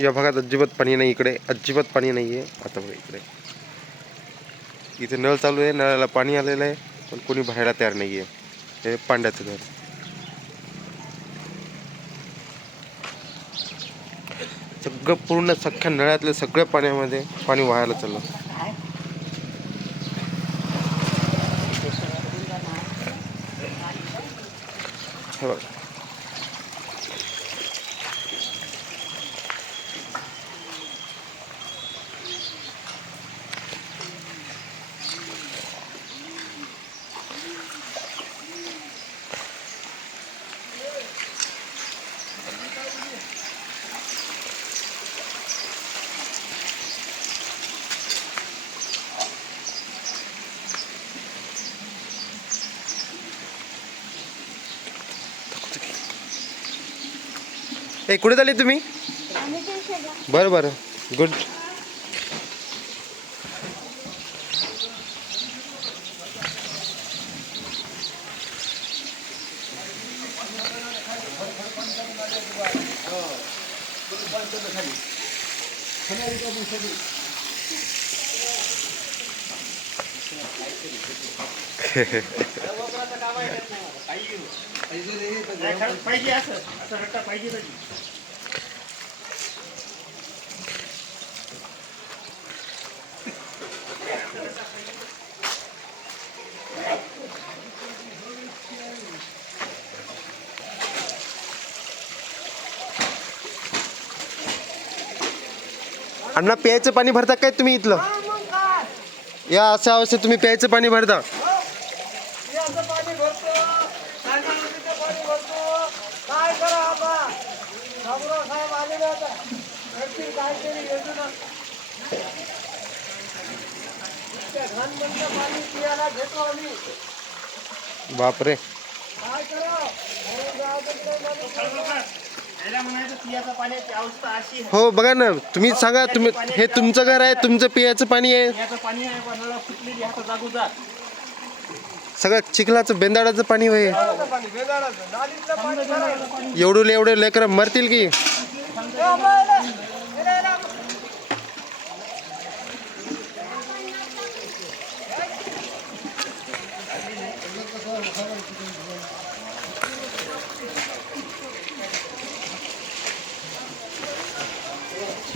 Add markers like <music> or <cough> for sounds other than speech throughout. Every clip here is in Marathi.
या भागात अजिबात पाणी नाही इकडे अजिबात पाणी नाही आहे आता बघा इकडे. इथे नळ चालू आहे नळाला पाणी आलेलं आहे पण कोणी भरायला तयार नाही आहे हे पांड्याचं घर. सगळं पूर्ण सख्या नळ्यातल्या सगळ्या पाण्यामध्ये पाणी वाहायला चाललं. हे बघा. ए कुठे चालले तुम्ही? बरं बरं. गुड <laughs> पाहिजे असं असं रट्टा पाहिजे अण्णा प्यायचं पाणी भरता काय तुम्ही इथलं? या अशा अवस्थेत तुम्ही प्यायचं पाणी भरता याचं पाणी भरतो तांदूळ नदीचं पाणी भरतो काय करा आता बाबुराव साहेब आलेले आता भेटतील काहीतरी योजना पाणी पियाला घेतो आम्ही बापरे. काय हो बघा ना तुम्ही सांगा तुम्ही हे तुमचं घर आहे तुमचं पियाचं पाणी आहे. सगळं चिखलाचं बेंदाडाचं पाणी होय. एवढं एवढे लेकर मरतील की?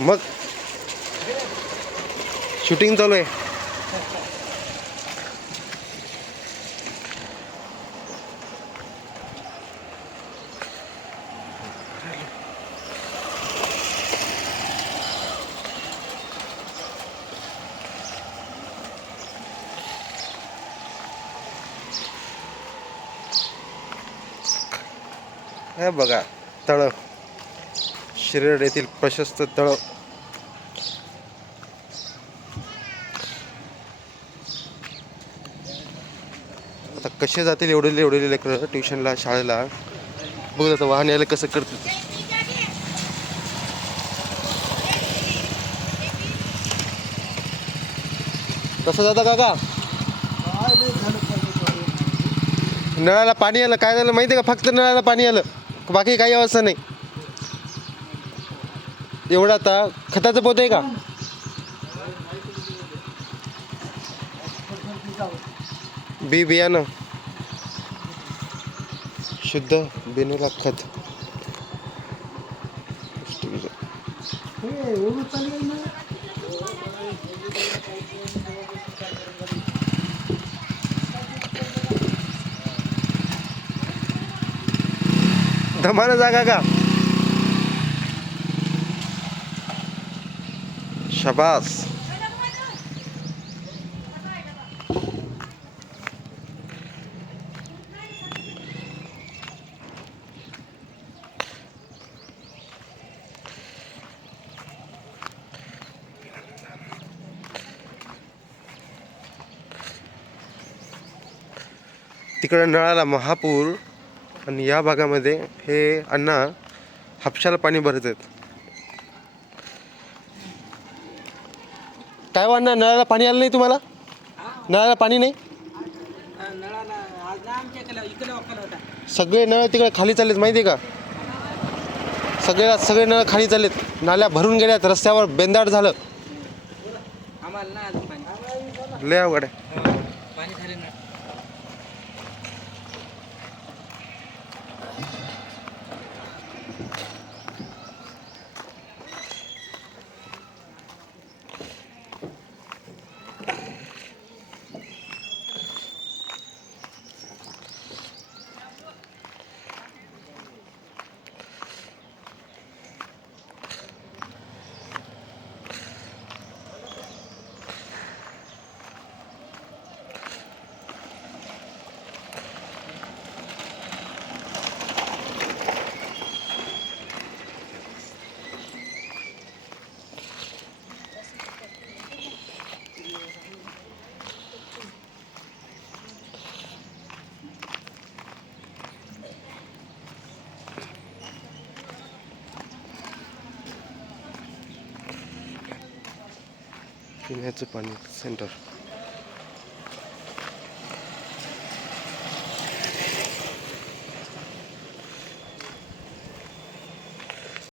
मग शूटिंग चालू आहे. हे बघा तळ. शिरड येथील प्रशस्त तळ. आता कसे जातील एवढे एवढे लेकरं ट्युशनला शाळेला? बघ आता वाहन यायला कसं करतील. कसं जाता काका? नळाला पाणी आलं काय झालं माहिती आहे का? फक्त नळाला पाणी आलं. बाकी काही अवस्था नाही. एवढं आता खताचं पोत आहे का? बी बियाणं. शुद्ध बिनला खत. धमानं जागा का शबास तिकडं नळाला महापूर आणि या भागामध्ये हे अण्णा हापशाला पाणी भरत आहेत काय वाटणार नळाला पाणी आलं नाही तुम्हाला? नळाला पाणी नाही? सगळे नळ तिकडे खाली चाललेत माहिती आहे का? सगळ्या सगळे नळ खाली चाललेत. नाल्या भरून गेल्यात रस्त्यावर बेंदाड झालं. लय अवघड आहे. पाणी झाले ना पिण्याचं पाणी सेंटर